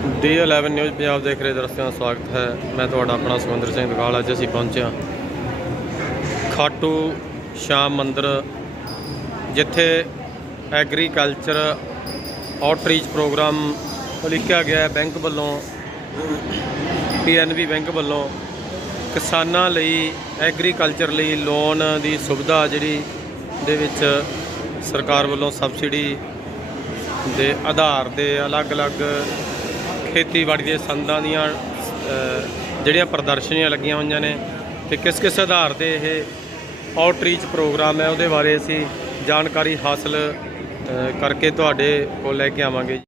D11 news Punjab ਦੇਖ ਰਹੇ ਦਰਸ਼ਕਾਂ ਦਾ ਸਵਾਗਤ ਹੈ। ਮੈਂ ਤੁਹਾਡਾ ਆਪਣਾ ਸੁਖਿੰਦਰ ਸਿੰਘ ਦਗਾਲ, ਅੱਜ ਅਸੀਂ ਪਹੁੰਚੇ ਹਾਂ ਖਾਟੂ ਸ਼ਾਮ ਮੰਦਿਰ, ਜਿੱਥੇ ਐਗਰੀਕਲਚਰ ਆਊਟਰੀਚ ਪ੍ਰੋਗਰਾਮ ਉਲੀਕਿਆ ਗਿਆ ਹੈ ਬੈਂਕ ਵੱਲੋਂ ਪੀਐਨਬੀ ਬੈਂਕ ਵੱਲੋਂ। ਕਿਸਾਨਾਂ ਲਈ, ਐਗਰੀਕਲਚਰ ਲਈ ਲੋਨ ਦੀ ਸੁਵਿਧਾ ਜਿਹੜੀ ਦੇ ਵਿੱਚ ਸਰਕਾਰ ਵੱਲੋਂ ਸਬਸਿਡੀ ਦੇ ਆਧਾਰ ਦੇ ਅਲੱਗ-ਅਲੱਗ ਖੇਤੀਬਾੜੀ ਦੇ ਸੰਦਾਂ ਦੀਆਂ ਜਿਹੜੀਆਂ ਪ੍ਰਦਰਸ਼ਨੀਆਂ ਲੱਗੀਆਂ ਹੋਈਆਂ ਨੇ ਤੇ ਕਿਸ ਕਿਸ ਆਧਾਰ ਤੇ ਇਹ ਆਊਟਰੀਚ ਪ੍ਰੋਗਰਾਮ ਹੈ, ਉਹਦੇ ਬਾਰੇ ਅਸੀਂ ਜਾਣਕਾਰੀ ਹਾਸਲ ਕਰਕੇ ਤੁਹਾਡੇ ਕੋਲ ਲੈ ਕੇ ਆਵਾਂਗੇ।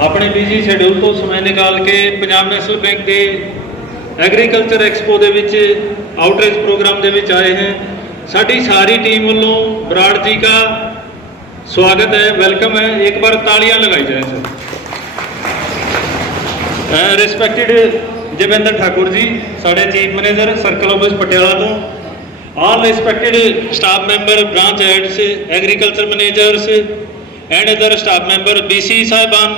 ਆਪਣੇ ਬਿਜ਼ੀ ਸ਼ੈਡਿਊਲ ਤੋਂ ਸਮੇਂ ਨਿਕਾਲ ਕੇ ਪੰਜਾਬ ਨੈਸ਼ਨਲ ਬੈਂਕ ਦੇ ਐਗਰੀਕਲਚਰ ਐਕਸਪੋ ਦੇ ਵਿੱਚ ਆਊਟਰੀਚ ਪ੍ਰੋਗਰਾਮ ਦੇ ਵਿੱਚ ਆਏ ਹਨ ਸਾਡੀ ਸਾਰੀ ਟੀਮ ਵੱਲੋਂ ਬਰਾੜ ਜੀ ਦਾ ਸਵਾਗਤ ਹੈ, ਵੈਲਕਮ ਹੈ। ਇੱਕ ਵਾਰ ਤਾਲੀਆਂ ਲਗਾਈ ਜਾਏ, ਸਰ। ਰਿਸਪੈਕਟਡ ਜਵਿੰਦਰ ਠਾਕੁਰ ਜੀ ਸਾਡੇ chief manager circle office Patiala ਤੋਂ all respected staff member branch heads agriculture managers and other staff member bc साहिबान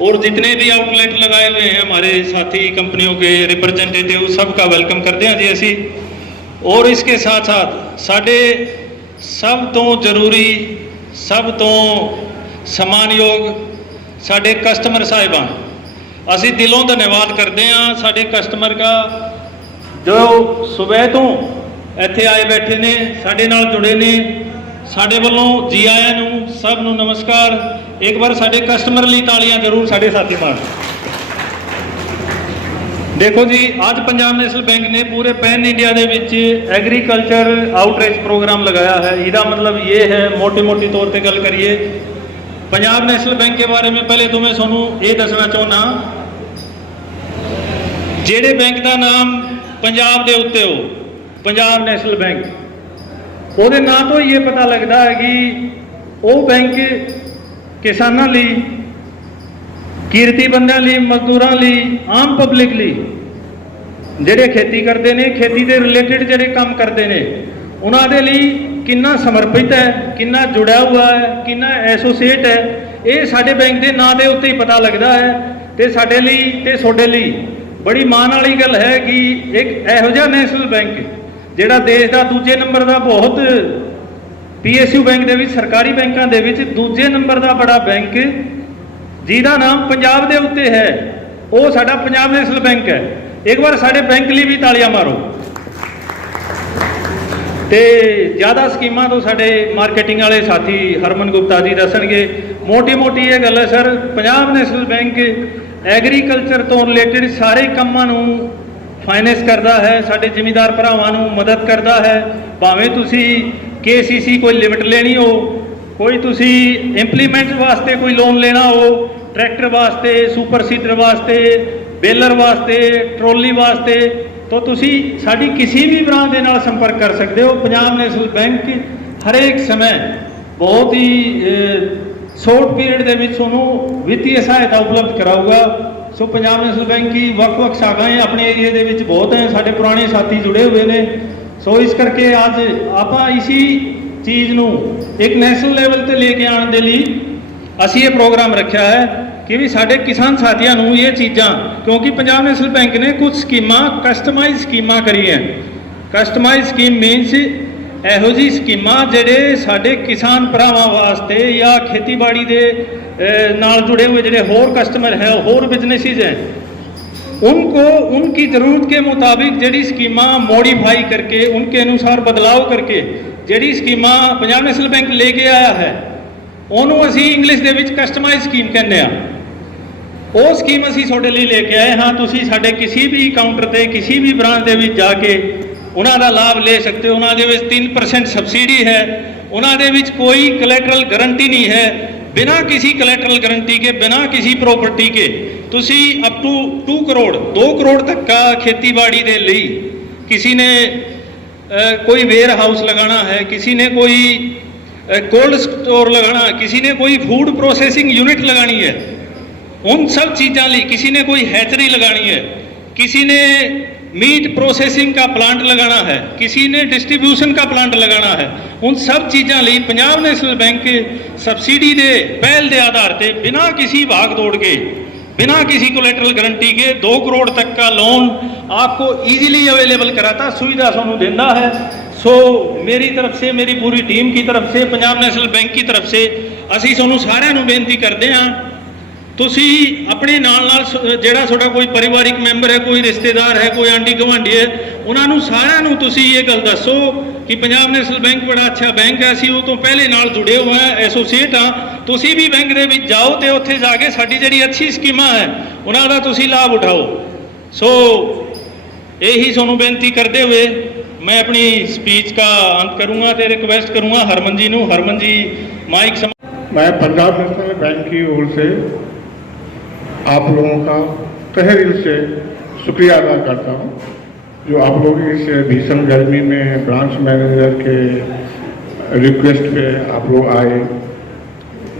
और जितने भी आउटलेट लगाए हुए हैं हमारे साथी कंपनियों के रिप्रेजेंटेटिव सबका वेलकम करते हैं जी ਅਸੀਂ और इसके साथ साथ ਸਾਡੇ ਸਭ ਤੋਂ ਜ਼ਰੂਰੀ ਸਭ ਤੋਂ ਸਨਮਾਨਯੋਗ ਸਾਡੇ ਕਸਟਮਰ ਸਾਹਿਬਾਨ ਅਸੀਂ ਦਿਲੋਂ ਧੰਨਵਾਦ ਕਰਦੇ ਹਾਂ ਸਾਡੇ ਕਸਟਮਰ ਦਾ, ਜੋ ਸਵੇਰ ਤੋਂ ਇੱਥੇ ਆਏ ਬੈਠੇ ਨੇ, ਸਾਡੇ ਨਾਲ ਜੁੜੇ ਨੇ, ਸਾਡੇ ਵੱਲੋਂ ਜੀ ਆਇਆਂ ਨੂੰ ਸਭ ਨੂੰ ਨਮਸਕਾਰ। ਇੱਕ ਵਾਰ ਸਾਡੇ ਕਸਟਮਰ ਲਈ ਤਾਲੀਆਂ ਜ਼ਰੂਰ ਸਾਡੇ ਸਾਥੀ ਮਾਰੋ। ਦੇਖੋ ਜੀ, ਅੱਜ ਪੰਜਾਬ ਨੈਸ਼ਨਲ ਬੈਂਕ ਨੇ ਪੂਰੇ ਪੈਨ ਇੰਡੀਆ ਦੇ ਵਿੱਚ ਐਗਰੀਕਲਚਰ ਆਊਟਰੀਚ ਪ੍ਰੋਗਰਾਮ ਲਗਾਇਆ ਹੈ। ਇਹਦਾ ਮਤਲਬ ਇਹ ਹੈ ਮੋਟੇ ਮੋਟੀ ਤੌਰ ਤੇ ਗੱਲ ਕਰੀਏ, ਪੰਜਾਬ ਨੈਸ਼ਨਲ ਬੈਂਕ ਦੇ ਬਾਰੇ में ਪਹਿਲੇ तो मैं सोनू ये दसना चाहना ਜਿਹੜੇ ਬੈਂਕ ਦਾ ਨਾਮ ਪੰਜਾਬ ਦੇ ਉੱਤੇ ਹੋ, ਪੰਜਾਬ ਨੈਸ਼ਨਲ ਬੈਂਕ, ਉਹਦੇ ਨਾਂ ਤੋਂ ਹੀ ਇਹ ਪਤਾ ਲੱਗਦਾ ਹੈ ਕਿ ਉਹ ਬੈਂਕ ਕਿਸਾਨਾਂ ਲਈ, ਕਿਰਤੀ ਬੰਦਿਆਂ ਲਈ, ਮਜ਼ਦੂਰਾਂ ਲਈ, ਆਮ ਪਬਲਿਕ ਲਈ ਜਿਹੜੇ ਖੇਤੀ ਕਰਦੇ ਨੇ, ਖੇਤੀ ਦੇ ਰਿਲੇਟਡ ਜਿਹੜੇ ਕੰਮ ਕਰਦੇ ਨੇ, ਉਹਨਾਂ ਦੇ ਲਈ ਕਿੰਨਾ ਸਮਰਪਿਤ ਹੈ, ਕਿੰਨਾ ਜੁੜਿਆ ਹੋਇਆ ਹੈ, ਕਿੰਨਾ ਐਸੋਸੀਏਟ ਹੈ, ਇਹ ਸਾਡੇ ਬੈਂਕ ਦੇ ਨਾਂ ਦੇ ਉੱਤੇ ਹੀ ਪਤਾ ਲੱਗਦਾ ਹੈ ਤੇ ਸਾਡੇ ਲਈ ਤੇ ਤੁਹਾਡੇ ਲਈ ਬੜੀ ਮਾਣ ਵਾਲੀ ਗੱਲ ਹੈ ਕਿ ਇੱਕ ਇਹੋ ਜਿਹਾ ਨੈਸ਼ਨਲ ਬੈਂਕ ਜਿਹੜਾ ਦੇਸ਼ ਦਾ ਦੂਜੇ ਨੰਬਰ ਦਾ ਬਹੁਤ ਪੀਐਸਯੂ ਬੈਂਕ ਦੇ ਵਿੱਚ, ਸਰਕਾਰੀ ਬੈਂਕਾਂ ਦੇ ਵਿੱਚ ਦੂਜੇ ਨੰਬਰ ਦਾ ਬੜਾ ਬੈਂਕ ਜਿਹਦਾ ਨਾਮ ਪੰਜਾਬ ਦੇ ਉੱਤੇ ਹੈ। ਉਹ ਸਾਡਾ ਪੰਜਾਬ ਨੈਸ਼ਨਲ ਬੈਂਕ ਹੈ। ਇੱਕ ਵਾਰ ਸਾਡੇ ਬੈਂਕ ਲਈ ਵੀ ਤਾਲੀਆਂ ਮਾਰੋ। ਤੇ ਜ਼ਿਆਦਾ ਸਕੀਮਾਂ ਤੋਂ ਸਾਡੇ ਮਾਰਕੀਟਿੰਗ ਵਾਲੇ ਸਾਥੀ ਹਰਮਨ ਗੁਪਤਾ ਜੀ ਦੱਸਣਗੇ। ਮੋਟੀ ਮੋਟੀ ਇਹ ਗੱਲ ਹੈ, sir, Punjab national bank agriculture ਤੋਂ ਰਿਲੇਟਡ ਸਾਰੇ ਕੰਮਾਂ ਨੂੰ ਫਾਈਨੈਂਸ ਕਰਦਾ ਹੈ, ਸਾਡੇ ਜ਼ਿਮੀਂਦਾਰ ਭਰਾਵਾਂ ਨੂੰ ਮਦਦ ਕਰਦਾ ਹੈ। ਭਾਵੇਂ ਤੁਸੀਂ ਕੇਸੀਸੀ ਕੋਈ ਲਿਮਟ ਲੈਣੀ ਹੋ, ਕੋਈ ਤੁਸੀਂ ਇੰਪਲੀਮੈਂਟ ਵਾਸਤੇ ਕੋਈ ਲੋਨ ਲੈਣਾ ਹੋ ਟਰੈਕਟਰ ਵਾਸਤੇ ਸੁਪਰ ਸੀਡਰ ਵਾਸਤੇ ਬੇਲਰ ਵਾਸਤੇ ਟਰੋਲੀ ਵਾਸਤੇ, ਤਾਂ ਤੁਸੀਂ ਸਾਡੀ ਕਿਸੇ ਵੀ ਬ੍ਰਾਂਚ ਦੇ ਨਾਲ ਸੰਪਰਕ ਕਰ ਸਕਦੇ ਹੋ। ਪੰਜਾਬ ਨੈਸ਼ਨਲ ਬੈਂਕ ਹਰੇਕ ਸਮੇਂ ਬਹੁਤ ਹੀ ਸ਼ੋਰਟ ਪੀਰੀਅਡ ਦੇ ਵਿੱਚ ਤੁਹਾਨੂੰ ਵਿੱਤੀ ਸਹਾਇਤਾ ਉਪਲਬਧ ਕਰਾਊਗਾ। ਸੋ ਪੰਜਾਬ ਨੈਸ਼ਨਲ ਬੈਂਕ ਦੀ ਵੱਖ-ਵੱਖ ਸ਼ਾਖਾਵਾਂ ਆਪਣੇ ਏਰੀਆ ਦੇ ਵਿੱਚ ਬਹੁਤ ਹੈ, ਸਾਡੇ ਪੁਰਾਣੇ ਸਾਥੀ ਜੁੜੇ ਹੋਏ ਨੇ। ਸੋ ਇਸ ਕਰਕੇ ਅੱਜ ਆਪਾਂ ਇਸੀ ਚੀਜ਼ ਨੂੰ ਇੱਕ ਨੈਸ਼ਨਲ ਲੈਵਲ ਤੇ ਲੈ ਕੇ ਆਉਣ ਦੇ ਲਈ ਅਸੀਂ ਇਹ ਪ੍ਰੋਗਰਾਮ ਰੱਖਿਆ ਹੈ ਕਿ ਵੀ ਸਾਡੇ ਕਿਸਾਨ ਸਾਥੀਆਂ ਨੂੰ ਇਹ ਚੀਜ਼ਾਂ, ਕਿਉਂਕਿ ਪੰਜਾਬ ਨੈਸ਼ਨਲ ਬੈਂਕ ਨੇ ਕੁਝ ਸਕੀਮਾਂ ਕਸਟਮਾਈਜ਼ ਸਕੀਮਾਂ ਕਰੀਆਂ। ਕਸਟਮਾਈਜ਼ ਸਕੀਮ ਮੀਨਸ ਇਹੋ ਜੀ ਸਕੀਮਾਂ ਜਿਹੜੇ ਸਾਡੇ ਕਿਸਾਨ ਭਰਾਵਾਂ ਵਾਸਤੇ ਜਾਂ ਖੇਤੀਬਾੜੀ ਦੇ ਅਹ, ਨਾਲ जुड़े हुए ਜਿਹੜੇ ਹੋਰ ਕਸਟਮਰ ਹੈ ਹੋਰ ਬਿਜ਼ਨੈਸਿਸ ਹੈ उनको उनकी ज़रूरत के मुताबिक ਜਿਹੜੀ ਸਕੀਮਾਂ ਮੋਡੀਫਾਈ ਕਰਕੇ उनके अनुसार बदलाव करके ਜਿਹੜੀ ਸਕੀਮਾਂ ਪੰਜਾਬ ਨੈਸ਼ਨਲ ਬੈਂਕ ਲੈ ਕੇ ਆਇਆ ਹੈ ਉਹਨੂੰ ਅਸੀਂ ਇੰਗਲਿਸ਼ ਦੇ ਵਿੱਚ ਕਸਟਮਾਈਜ਼ ਸਕੀਮ ਕਹਿੰਦੇ ਆ ਉਹ ਸਕੀਮ ਅਸੀਂ ਤੁਹਾਡੇ ਲਈ ਲੈ ਕੇ ਆਏ ਹਾਂ ਤੁਸੀਂ ਸਾਡੇ ਕਿਸੇ ਵੀ ਕਾਊਂਟਰ ਤੇ ਕਿਸੇ ਵੀ ਬ੍ਰਾਂਚ ਦੇ ਵਿੱਚ ਜਾ ਕੇ ਉਹਨਾਂ ਦਾ ਲਾਭ ਲੈ ਸਕਦੇ ਹੋ ਉਹਨਾਂ ਦੇ ਵਿੱਚ 3% ਸਬਸਿਡੀ ਹੈ ਉਹਨਾਂ ਦੇ ਵਿੱਚ ਕੋਈ ਕੋਲੈਟਰਲ ਗਾਰੰਟੀ ਨਹੀਂ ਹੈ ਬਿਨਾਂ ਕਿਸੇ ਕੋਲੈਟਰਲ ਗਾਰੰਟੀ ਕੇ ਬਿਨਾਂ ਕਿਸੇ ਪ੍ਰਾਪਰਟੀ ਕੇ ਤੁਸੀਂ ਅਪ ਟੂ 2 ਕਰੋੜ 2 ਕਰੋੜ ਤੱਕ ਦਾ ਖੇਤੀਬਾੜੀ ਦੇ ਲਈ ਕਿਸੇ ਨੇ अ, कोई वेयर हाउस लगाना है किसी ने कोई कोल्ड स्टोर लगाना किसी ने कोई फूड प्रोसेसिंग यूनिट लगानी है उन सब चीज़ों ਲਈ किसी ने कोई हैचरी लगानी है किसी ने मीट प्रोसेसिंग का प्लांट लगाना है किसी ने डिस्ट्रीब्यूशन का प्लांट लगाना है उन सब ਚੀਜ਼ਾਂ ਲਈ ਪੰਜਾਬ ਨੈਸ਼ਨਲ ਬੈਂਕ ਸਬਸਿਡੀ ਦੇ ਪਹਿਲ ਦੇ ਆਧਾਰ ਤੇ ਬਿਨਾਂ ਕਿਸੇ ਭਾਗ ਦੌੜ ਕੇ बिना किसी कोलेटरल गारंटी के दो करोड़ तक का लोन आपको इजीली अवेलेबल कराता सुविधा सोनू देता है सो मेरी तरफ से मेरी पूरी टीम की तरफ से पंजाब नेशनल बैंक की तरफ से ਅਸੀਂ ਤੁਹਾਨੂੰ ਸਾਰਿਆਂ ਨੂੰ ਬੇਨਤੀ ਕਰਦੇ ਹਾਂ ਤੁਸੀਂ ਆਪਣੇ ਨਾਲ ਨਾਲ ਸ- ਜਿਹੜਾ ਤੁਹਾਡਾ ਕੋਈ ਪਰਿਵਾਰਿਕ ਮੈਂਬਰ ਹੈ ਕੋਈ ਰਿਸ਼ਤੇਦਾਰ ਹੈ ਕੋਈ ਆਂਢੀ ਗੁਆਂਢੀ ਹੈ ਉਹਨਾਂ ਨੂੰ ਸਾਰਿਆਂ ਨੂੰ ਤੁਸੀਂ ਇਹ ਗੱਲ ਦੱਸੋ ਕਿ ਪੰਜਾਬ ਨੈਸ਼ਨਲ ਬੈਂਕ ਬੜਾ ਅੱਛਾ ਬੈਂਕ ਹੈ ਅਸੀਂ ਉਹ ਤੋਂ ਪਹਿਲੇ ਨਾਲ ਜੁੜੇ ਹੋਏ ਹਾਂ ਐਸੋਸੀਏਟ ਹਾਂ ਤੁਸੀਂ ਵੀ ਬੈਂਕ ਦੇ ਵਿੱਚ ਜਾਓ ਤੇ ਉੱਥੇ ਜਾ ਕੇ ਸਾਡੀ ਜਿਹੜੀ ਅੱਛੀ ਸਕੀਮਾਂ ਹੈ ਉਹਨਾਂ ਦਾ ਤੁਸੀਂ ਲਾਭ ਉਠਾਓ ਸੋ यही सोनू बेनती करते हुए मैं अपनी स्पीच का अंत करूंगा ते रिक्वेस्ट करूंगा हरमन जी नु हरमन जी माइक सम मैं पंजाब नेशनल बैंक की ओर से आप लोगों का तहे दिल से शुक्रिया अदा करता हूँ, जो आप लोग इस भीषण गर्मी में ब्रांच मैनेजर के रिक्वेस्ट पे आप लोग आए।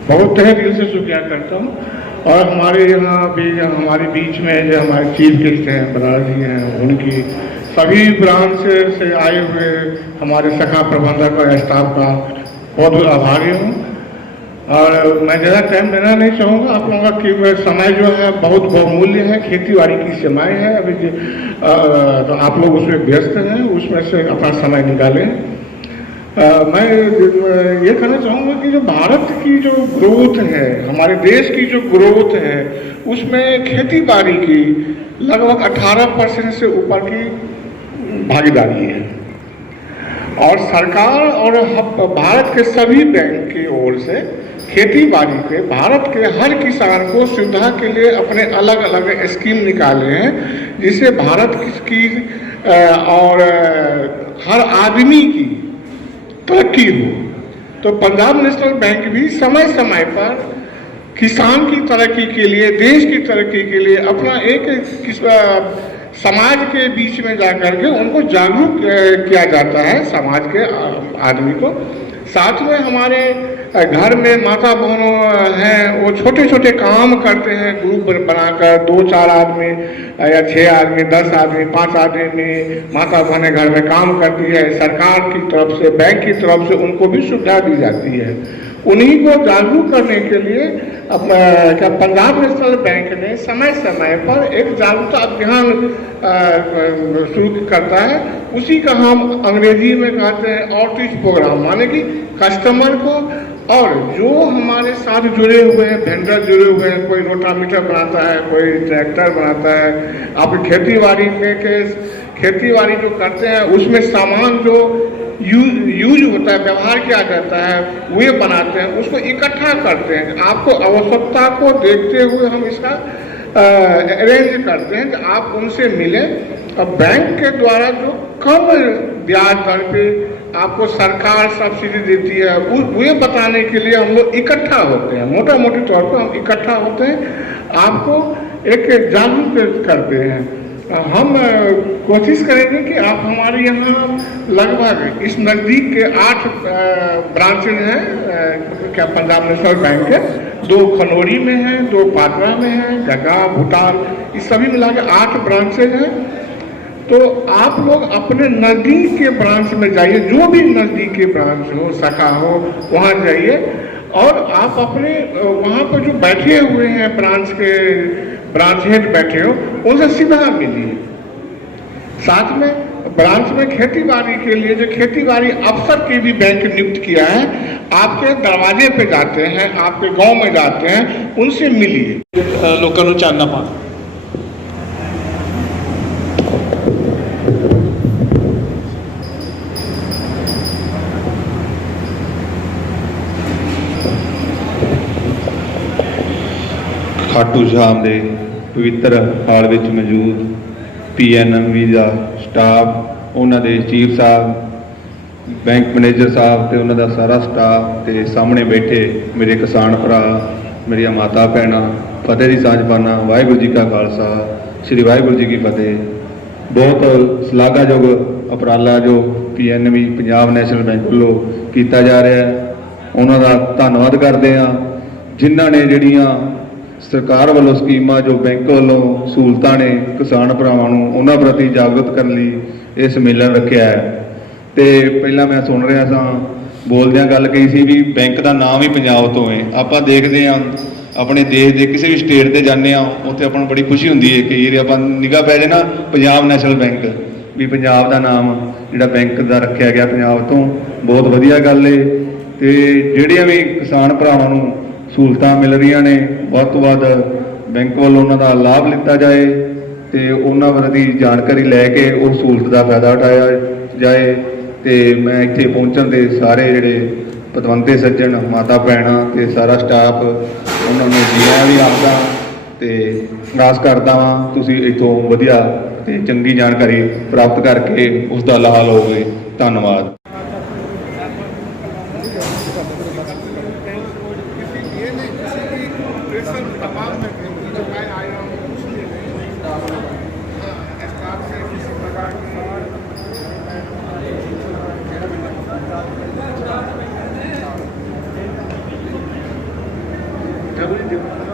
बहुत तहे दिल से शुक्रिया करता हूँ। और हमारे यहाँ भी, हमारे बीच में जो हमारे चीफ गेस्ट हैं बराड़ जी हैं, उनकी सभी ब्रांच से आए हुए हमारे शाखा प्रबंधक और स्टाफ का बहुत बहुत आभारी हूँ। और मैं ज़्यादा टाइम लेना नहीं चाहूँगा। आप लोगों का कि समय जो है बहुत बहुमूल्य है। खेती बाड़ी की समय है। अभी जो, तो आप लोग उसमें व्यस्त हैं। उसमें से अपना समय निकालें। मैं ये कहना चाहूँगा कि जो भारत की जो ग्रोथ है हमारे देश की जो ग्रोथ है उसमें खेती बाड़ी की लगभग 18 परसेंट से ऊपर की भागीदारी है। और सरकार और भारत के सभी बैंक की ओर से खेती बाड़ी पे भारत के हर किसान को सुविधा के लिए अपने अलग अलग स्कीम निकाले हैं, जिससे भारत की- और हर आदमी की तरक्की हो। तो पंजाब नेशनल बैंक भी समय समय पर किसान की तरक्की के लिए, देश की तरक्की के लिए अपना एक, किस समाज के बीच में जाकर के उनको जागरूक किया जाता है, समाज के आदमी को। साथ में हमारे घर में माता बहनों हैं, वो छोटे छोटे काम करते हैं ग्रुप बनाकर दो चार आदमी या छः आदमी, दस आदमी, पाँच आदमी में माता बहनें घर में काम करती है, सरकार की तरफ़ से, बैंक की तरफ़ से उनको भी सुविधा दी जाती है। उन्हीं को जागरूक करने के लिए क्या पंजाब नेशनल बैंक ने समय समय पर एक जागरूकता अभियान शुरू करता है। उसी का हम अंग्रेज़ी में कहते हैं आउटरीच प्रोग्राम माने कि कस्टमर को और जो हमारे साथ जुड़े हुए हैं वेंडर जुड़े हुए हैं कोई रोटामीटर बनाता है कोई ट्रैक्टर बनाता है आप खेती बाड़ी के, के खेती बाड़ी जो करते हैं उसमें सामान जो यूज़ यूज़ होता है व्यवहार किया जाता है वे बनाते हैं उसको इकट्ठा करते हैं। आपको आवश्यकता को देखते हुए हम इसका अरेंज करते हैं कि आप उनसे मिलें। और बैंक के द्वारा जो कम ब्याज दर पे आपको सरकार सब्सिडी देती है वे बताने के लिए हम लोग इकट्ठा होते हैं। मोटा मोटी तौर पर हम इकट्ठा होते हैं। आपको एक जागरूक करते हैं। हम कोशिश करेंगे कि आप हमारे यहाँ लगभग इस नज़दीक के आठ ब्रांचेज हैं क्या पंजाब नेशनल बैंक के। दो खनौरी में हैं, दो पाटरा में हैं गगा भूटान, इस सभी मिला के आठ ब्रांचेज हैं। तो आप लोग अपने नज़दीक के ब्रांच में जाइए, जो भी नज़दीक के ब्रांच हो, शाखा हो, वहाँ जाइए। और आप अपने वहाँ पर जो बैठे हुए हैं ब्रांच के ब्रांच हेड बैठे हो, उनसे सीधा मिलिए। साथ में ब्रांच में खेती बाड़ी के लिए, जो खेती बाड़ी अफसर की भी बैंक नियुक्त किया है, आपके दरवाजे पे जाते हैं, आपके गाँव में जाते हैं, उनसे मिलिए। लोकानु चांदापा ਖਾਟੂ ਸ਼ਾਮ ਦੇ ਪਵਿੱਤਰ ਹਾਲ ਵਿੱਚ ਮੌਜੂਦ ਪੀਐਨਐਮਵੀ ਦਾ ਸਟਾਫ ਉਹਨਾਂ ਦੇ ਚੀਫ ਸਾਹਿਬ ਬੈਂਕ ਮੈਨੇਜਰ ਸਾਹਿਬ ਤੇ ਉਹਨਾਂ ਦਾ ਸਾਰਾ ਸਟਾਫ ਤੇ ਸਾਹਮਣੇ ਬੈਠੇ ਮੇਰੇ ਕਿਸਾਨ ਭਰਾ, ਮੇਰੀਆਂ ਮਾਤਾ ਭੈਣਾਂ, ਫਤਿਹ ਦੀ ਸਾਂਝ ਪਾਣਾ ਵਾਹਿਗੁਰੂ ਜੀ ਕਾ ਖਾਲਸਾ, ਸ੍ਰੀ ਵਾਹਿਗੁਰੂ ਜੀ ਕੀ ਫਤਿਹ। ਬਹੁਤ ਸ਼ਲਾਘਾਯੋਗ ਉਪਰਾਲਾ ਜੋ ਪੀਐਨਬੀ ਪੰਜਾਬ ਨੈਸ਼ਨਲ ਬੈਂਕ ਵੱਲੋਂ ਕੀਤਾ ਜਾ ਰਿਹਾ ਹੈ। ਉਹਨਾਂ ਦਾ ਧੰਨਵਾਦ ਕਰਦੇ ਹਾਂ। ਜਿਨ੍ਹਾਂ ਨੇ ਜਿਹੜੀਆਂ ਸਰਕਾਰ ਵੱਲੋਂ ਸਕੀਮਾਂ ਜੋ ਬੈਂਕ ਵੱਲੋਂ ਸਹੂਲਤਾਂ ਨੇ ਕਿਸਾਨ ਭਰਾਵਾਂ ਨੂੰ ਉਹਨਾਂ ਪ੍ਰਤੀ ਜਾਗਰੂਕ ਕਰਨ ਲਈ ਇਹ ਸੰਮੇਲਨ ਰੱਖਿਆ ਹੈ। ਤੇ ਪਹਿਲਾਂ ਮੈਂ ਸੁਣ ਰਿਹਾ ਸਾਂ, ਬੋਲਦਿਆਂ ਗੱਲ ਕਹੀ ਸੀ ਵੀ ਬੈਂਕ ਦਾ ਨਾਮ ਹੀ ਪੰਜਾਬ ਤੋਂ ਹੈ। ਆਪਾਂ ਦੇਖਦੇ ਹਾਂ, ਆਪਣੇ ਦੇਸ਼ ਦੇ ਕਿਸੇ ਵੀ ਸਟੇਟ ਤੇ ਜਾਂਦੇ ਆ ਉੱਥੇ ਆਪਾਂ ਨੂੰ ਬੜੀ ਖੁਸ਼ੀ ਹੁੰਦੀ ਹੈ ਕਿ ਇਹ ਆਪਾਂ ਨਿਗਾਹ ਪੈ ਜਾਏ ਨਾ, ਪੰਜਾਬ ਨੈਸ਼ਨਲ ਬੈਂਕ, ਵੀ ਪੰਜਾਬ ਦਾ ਨਾਮ ਜਿਹੜਾ ਬੈਂਕ ਦਾ ਰੱਖਿਆ ਗਿਆ ਪੰਜਾਬ ਤੋਂ, ਬਹੁਤ ਵਧੀਆ ਗੱਲ ਏ। ਤੇ ਜਿਹੜੀਆਂ ਵੀ ਕਿਸਾਨ ਭਰਾਵਾਂ ਨੂੰ ਸਹੂਲਤਾਂ ਮਿਲ ਰਹੀਆਂ ਨੇ ਵੱਧ ਤੋਂ ਵੱਧ ਬੈਂਕ ਵੱਲੋਂ ਉਹਨਾਂ ਦਾ ਲਾਭ ਲਿੱਤਾ ਜਾਏ ਤੇ ਉਹਨਾਂ ਬਾਰੇ ਜਾਣਕਾਰੀ ਲੈ ਕੇ ਉਹ ਸਹੂਲਤ ਦਾ ਫਾਇਦਾ ਉਠਾਇਆ ਜਾਏ ਤੇ ਮੈਂ ਇੱਥੇ ਪਹੁੰਚਣ ਦੇ ਸਾਰੇ ਜਿਹੜੇ ਪਤਵੰਤੇ ਸੱਜਣ, ਮਾਤਾ ਭੈਣਾਂ ਤੇ ਸਾਰਾ ਸਟਾਫ ਉਹਨਾਂ ਨੂੰ ਜੀਆਂ ਵੀ ਆਪਦਾ ਤੇ ਆਸ ਕਰਦਾ ਵਾਂ ਤੁਸੀਂ ਇੱਥੋਂ ਵਧੀਆ ਤੇ ਚੰਗੀ ਜਾਣਕਾਰੀ ਪ੍ਰਾਪਤ ਕਰਕੇ ਉਸ ਦਾ ਲਾਹਾ ਲਓਗੇ। ਧੰਨਵਾਦ। do.